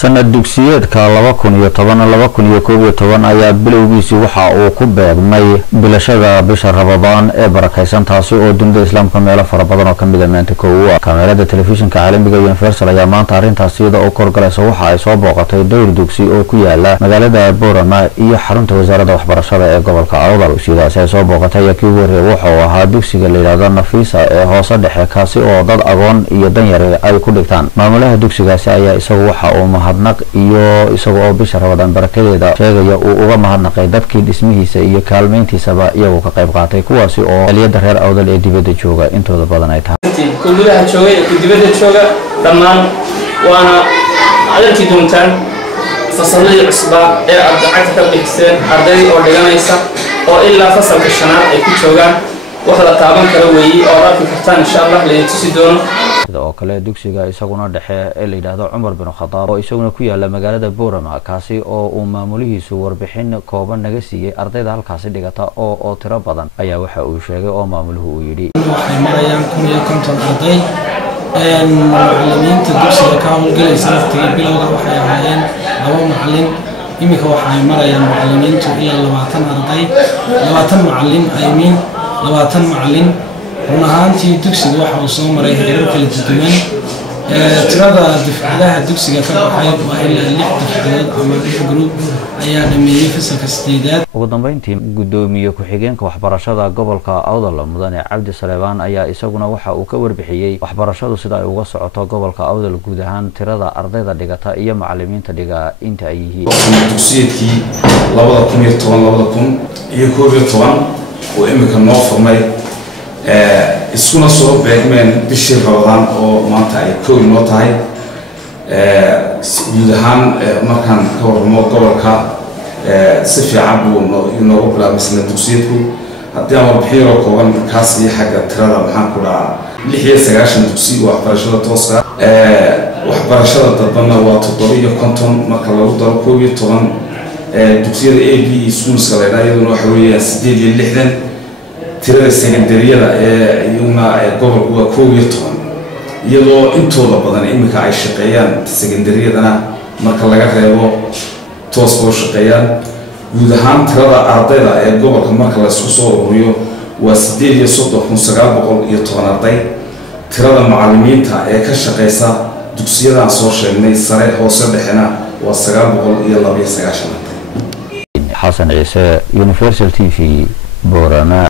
sanad dugsiyeedka 2010-2011 ayaa bilowgiisii waxa uu ku beegmay bilashada bisha Ramadaan ee barakaysan taasi oo dunida islaamka meelo fara badan oo kamid ah maanta koowa kamerada telefishinka caalamiga Universal ayaa maanta arintaas iyada oo korgalayso waxa ay soo booqatay dhowr dugsi oo ku yaala magaalada Boorama iyo xarunta wasaaradda waxbarashada ee gobolka Awdal sidaas ay soo booqatay kii wareey waxa uu ahaa dugsiga la yiraahdo Nafisa ee hoose dhexe kaasi oo dad agoon iyo danyar ay ku dhigtaan maamulaha dugsigaasi ayaa isagu waxa uu mahadnaq iyo isagu oo bisha Ramadaan barakadeeda sheegaya uu uga mahadnaqay dadkii dhismihiisa iyo kaalmeyntiisaba iyagu ka qayb qaatay kuwaasi oo aliyada reer Awdal ee dibadda jooga intooda badan ay tahay kulliyadaha joogay dibadda jooga dhammaan waana adeerkii doontaan fasalladii cusba ee ardayda ka bixiseen arday oo dhiganaysa oo ilaa fasalka shanaad ay ku joogaan waxa la taaban karo weeyii oo arki kartaan insha Allah la tusi doono oo kale dugsiga isaguna dhexe ee la yiraahdo Umar bin Khattab oo isaguna ku yaala magaalada Boorama kaasi oo uu maamulihiisu warbixin kooban naga siiyay ardayda halkaas dhigata oo tiro badan ayaa waxa uu sheegay oo maamuluhu uu yiri waxay marayaan 150 arday macallimiinta dugsiga ka howlgalaysa waqtiga bilowga waxay ahaayeen laba macallin imika waxay marayaan macallimiintu ilaa 20 arday 20 macallin aymiin 20 macallin runaantii dugsiga waxa uu soo maray heerar kala duwan tirada dufcadaha dugsiga ka baxay waa ilaa 6 dufcadood ama 6 group ayaa dhameeyay fasalka 8aad ugu dambeyntii gudoomiye ku-xigeenka waxbarashada gobolka Awdal mudane Cabdi Saleebaan ayaa isaguna waxa uu ka warbixiyay waxbarashadu sida ay uga socoto gobolka Awdal guud ahaan tirada ardayda dhigata iyo macallimiinta dhiga inta ay yihiin dugsiyeedkii 2010-2011 oo imika noo furmay iskuna soo beegmeen bishii Ramadaan oo maanta ay koob noo tahay guud ahaan markaan ka warmo gobolka si fiican buu inoogu bilaabmay dugsiyeedku haddii aan warbixin oo kooban kaas iyo xagga tirada maxaan ku dhahaa 69 dugsi oo waxbarashada tooska waxbarashada dadbana waa 750 marka lagu daro 11 dugsiyada AB schools la yiraahdo waxa weeyaan 860 tirada secondaryada iyuna gobolku waa 11 iyadoo intooda badan imika ay shaqeeyaan secondaryadana marka laga reebo toos oo shaqeeyaan guud ahaan tirada ardayda ee gobolka marka la isku soo ururiyo waa 83910 arday tirada macallimiinta ee ka shaqeysa dugsiyada soo sheegnay sare hoose dhexena waa 929 arday Xasan Ciise Universal TV Boorama